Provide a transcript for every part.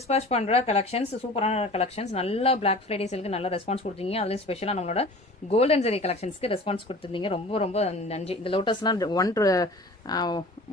Dispatch பண்ற collections சூப்பரான collections நல்ல பிளாக் ஃப்ரைடே சேலுக்கு நல்ல ரெஸ்பான்ஸ் கொடுத்தீங்க. அதுல ஸ்பெஷலா நம்மளோட கோல்டன் ஜெரி கலெக்ஷன்ஸ்க்கு ரெஸ்பான்ஸ் கொடுத்துருந்தீங்க. ரொம்ப ரொம்ப நன்றி. இந்த லோட்டஸ்லாம்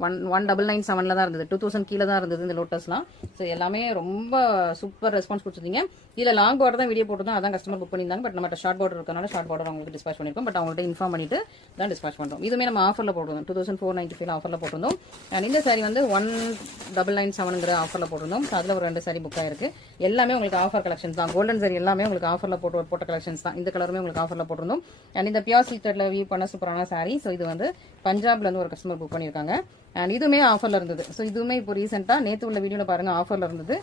1997 தான் இருந்தது, 2000 கீழே தான் இருந்தது இந்த லோட்டஸ்லாம். ஸோ எல்லாமே ரொம்ப சூப்பர் ரெஸ்பான்ஸ் கொடுத்துருந்தீங்க. இதுல லாங் பார்டர் தான் வீடியோ போட்டுருந்தோம், அதான் கஸ்டமர் புக் பண்ணியிருந்தாங்க. பட் நம்ம ஷார்ட் பார்டர் இருக்கனால ஷார்ட் பார்டர் அவங்களுக்கு டிஸ்பாச் பண்ணிருக்கோம். பட் அவங்கள்ட்ட இன்ஃபார்ம் பண்ணிட்டு தான் டிஸ்பாச் பண்றோம். இதுவுமே நம்ம ஆஃபர்ல போட்டுருந்தோம், 2495 ஆஃபர்ல போட்டிருந்தோம். அண்ட் இந்த சாரி வந்து 1997 ஆஃபர்ல போட்டிருந்தோம். அதுல ஒரு 2 சாரி புக் ஆயிருக்கு. எல்லாமே உங்களுக்கு ஆஃபர் கலெக்ஷன்ஸ் தான். கோல்டன் சாரி எல்லாமே உங்களுக்கு ஆஃபர்ல போட்ட கலெக்ஷன்ஸ் தான். இந்த கலருமே உங்களுக்கு ஆஃபர்ல போட்டிருந்தோம். அண்ட் இந்த பியூர் சில்க் த்ரெட்ல வியூ பண்ண சூப்பரான சாரி. ஸோ இது வந்து பஞ்சாப்ல இருந்து ஒரு கஸ்டமர் புக் பண்ணியிருக்காங்க. அண்ட் இதுவுமே ஆஃபர்ல இருந்தது. ஸோ இதுவுமே இப்போ ரீசெண்டா நேற்று உள்ள வீடியோல பாருங்க ஆஃபர்ல இருந்தது.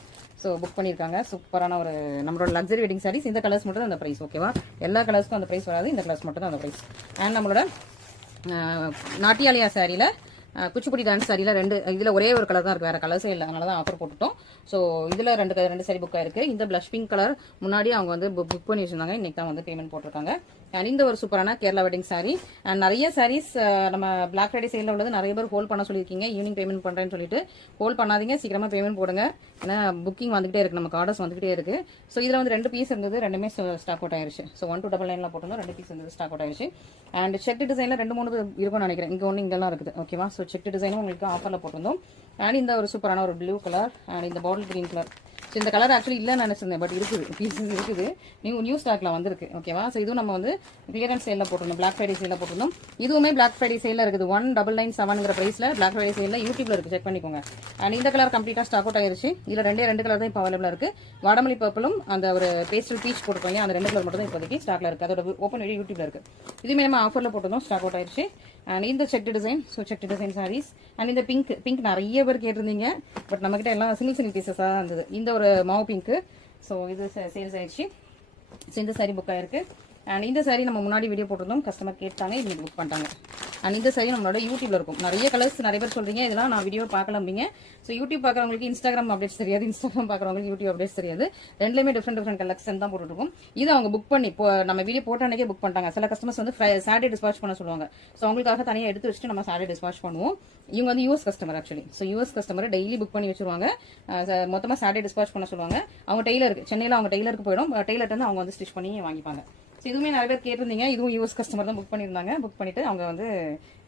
ஸோ புக் பண்ணியிருக்காங்க. சூப்பரான ஒரு நம்மளோட லக்ஸரி வெட்டிங் சாரீஸ். இந்த கலர்ஸ் மட்டும் தான் அந்த பிரைஸ். ஓகேவா, எல்லா கலர்ஸ்க்கும் அந்த பிரைஸ் வராது, இந்த கலர்ஸ் மட்டும் தான் அந்த பிரைஸ். அண்ட் நம்மளோட நாட்டியாலியா சாரியில குச்சிப்புடி டான்ஸ் சாரியில இதுல ஒரே ஒரு கலர் தான் இருக்கு, வேற கலர்ஸே இல்லை, அதனால தான் ஆஃபர் போட்டுட்டோம். ஸோ இதுல ரெண்டு சாரி புக் ஆயிருக்கு. இந்த பிளஷ் பிங்க் கலர் முன்னாடி அவங்க வந்து புக் பண்ணி வச்சிருந்தாங்க, இன்னைக்கு தான் வந்து பேமெண்ட் போட்டிருக்காங்க. அண்ட் இந்த ஒரு சூப்பரான கேரளா வெட்டிங் சாரி. அண்ட் நிறைய சாரீஸ் நம்ம பிளாக் ஃப்ரைடே சேல்ல உள்ளது நிறைய பேர் ஹோல்ட் பண்ண சொல்லியிருக்கீங்க. ஈவினிங் பேமெண்ட் பண்றேன்னு சொல்லிட்டு ஹோல்ட் பண்ணாதீங்க, சீக்கிரமா பேமெண்ட் போடுங்க. ஏன்னா புக்கிங் வந்துகிட்டே இருக்கு, நமக்கு ஆர்டர்ஸ் வந்துகிட்டே இருக்கு. ஸோ இதுல வந்து 2 பீஸ் இருந்தது, ரெண்டுமே ஸ்டாக் அவுட் ஆயிருச்சு. ஸோ 1299 போட்டோம், 2 பீஸ் இருந்தது, ஸ்டாக் அவுட் ஆயிருச்சு. அண்ட் செக் டிசைன்ல 2-3 இருக்கும்னு நினைக்கிறேன், இங்க ஒன்று இங்கெல்லாம் இருக்குது. ஓகேவா, ஸோ செக் டிசைனும் உங்களுக்கு ஆஃபர்ல போட்டிருந்தோம். அண்ட் இந்த ஒரு சூப்பரான ஒரு ப்ளூ கலர் அண்ட் இந்த பாட்டில் கிரீன் கலர். ஸோ இந்த கலர் ஆக்சுவலி இல்லைன்னு நினைச்சிருந்தேன், பட் இருக்குது, பீசஸ் இருக்குது, நியூ ஸ்டாக்ல வந்திருக்கு. ஓகேவா, ஸோ இதுவும் நம்ம வந்து கிளியரன்ஸ் சேல்ல போட்டிருந்தோம், பிளாக் ஃப்ரைடே சேல்ல போட்டிருந்தோம். இதுவுமே பிளாக் ஃப்ரைடே சேல்ல இருக்குது. 1997 பிரைஸ்ல பிளாக் ஃப்ரைடே சேல்ல யூடியூப்ல இருக்கு, செக் பண்ணிக்கோங்க. அண்ட் இந்த கலர் கம்ப்ளீட்டா ஸ்டாக் அவுட் ஆயிருச்சு. இதுல 2 கலர் தான் இப்போ அவைலபிளா இருக்கு. வாடமல்லி பர்பிளும் அந்த ஒரு பேஸ்டல் பீச் போட்டுருக்கோங்க, அந்த 2 கலர் மட்டும் தான் இப்போதைக்கு ஸ்டாக்ல இருக்கு. அதோட ஓப்பன் வீடியோ யூடியூப்ல இருக்கு. இதுவுமே நம்ம ஆஃபர்ல போட்டிருந்தோம், ஸ்டாக் அவுட் ஆயிருச்சு. அண்ட் இந்த check design, so check design sarees. And இந்த பிங்க் நிறைய பேர் கேட்டிருந்தீங்க, பட் நம்ம கிட்ட எல்லாம் சிங்கிள் பீசஸா இருந்தது. இந்த ஒரு மாவு பிங்க், ஸோ இது சேல்ஸ் ஆயிடுச்சு. ஸோ இந்த சாரி புக் ஆயிருக்கு. அண்ட் இந்த சாரி நம்ம முன்னாடி வீடியோ போட்டிருந்தோம், கஸ்டமர் கேட்டாங்க, இது புக் பண்ணிட்டாங்க. அண்ட் இந்த சாரி நம்மளோட யூடியூப்ல இருக்கும். நிறைய கலர்ஸ் நிறைய பேர் சொல்றீங்க, இதெல்லாம் நான் வீடியோ பார்க்கலாம்பீங்க. ஸோ யூடியூப் பார்க்குறவங்களுக்கு இன்ஸ்டாகிராம் அப்டேட்ஸ் தெரியாது, இன்ஸ்டாகிராம் பார்க்குறவங்களுக்கு யூடியூப் அப்டேட்ஸ் தெரியாது. ரெண்டுலேயுமே டிஃப்ரெண்ட் கலெக்ஷன் தான் போட்டுருக்கும். இது அவங்க புக் பண்ணி இப்போ நம்ம வீடியோ போட்ட அன்னைக்கே புக் பண்ணிட்டாங்க. சில கஸ்டமர்ஸ் வந்து சாட்டர்டே டிஸ்பாச் பண்ண சொல்லுவாங்க. ஸோ அவங்களுக்காக தனியாக எடுத்து வச்சுட்டு நம்ம சாட்டர்டே டிஸ்பாச் பண்ணுவோம். இவங்க வந்து US customer actually. So US customer daily book பண்ணி வச்சிருவாங்க, மொத்தமாக சாட்டர்டே டிஸ்பாச் பண்ண சொல்லுவாங்க. அவங்க டெய்லருக்கு சென்னையில் அவங்க டெய்லருக்கு போயிடும், டெய்லர்ட்டு வந்து அவங்க வந்து ஸ்டிச் பண்ணி வாங்கிப்பாங்க. ஸோ இதுவுமே நிறைய பேர் கேட்டிருந்தீங்க, இதுவும் யூஎஸ் கஸ்டமர் தான் புக் பண்ணியிருந்தாங்க. புக் பண்ணிட்டு அவங்க வந்து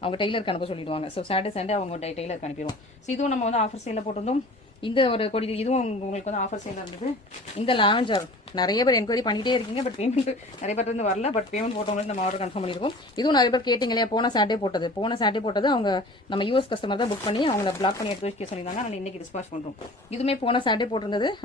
அவங்க டெய்லருக்கு அனுப்ப சொல்லிடுவாங்க. ஸோ சாட்டர்டே சண்டே அவங்க டெய்லருக்கு அனுப்பிடுவோம். ஸோ இதுவும் நம்ம வந்து ஆஃபர் சேலில் போட்டிருந்தோம். இந்த ஒரு கொடி இதுவும் உங்களுக்கு வந்து ஆஃபர் சேலில் இருந்தது. இந்த லாவெண்டர் நிறைய பேர் என்கொயரி பண்ணிட்டே இருக்கீங்க, பட் பேமெண்ட் நிறைய பேர் இருந்து வரல. பட் பேமெண்ட் போட்டவங்களுக்கு நம்ம ஆர்டர் கன்ஃபார்ம் பண்ணிருக்கோம். இதுவும் நிறைய பேர் கேட்டீங்க இல்லையா, போன சாட்டர்டே போட்டது அவங்க நம்ம யூஎஸ் கஸ்டமர் தான் புக் பண்ணி அவங்கள பிளாக் பண்ணி எடுத்து வைக்க சொல்லியிருந்தாங்க. அதனால இன்னைக்கு டிஸ்பாச் பண்றோம். இதுவுமே போன சாட்டர்டே போட்டிருந்தது,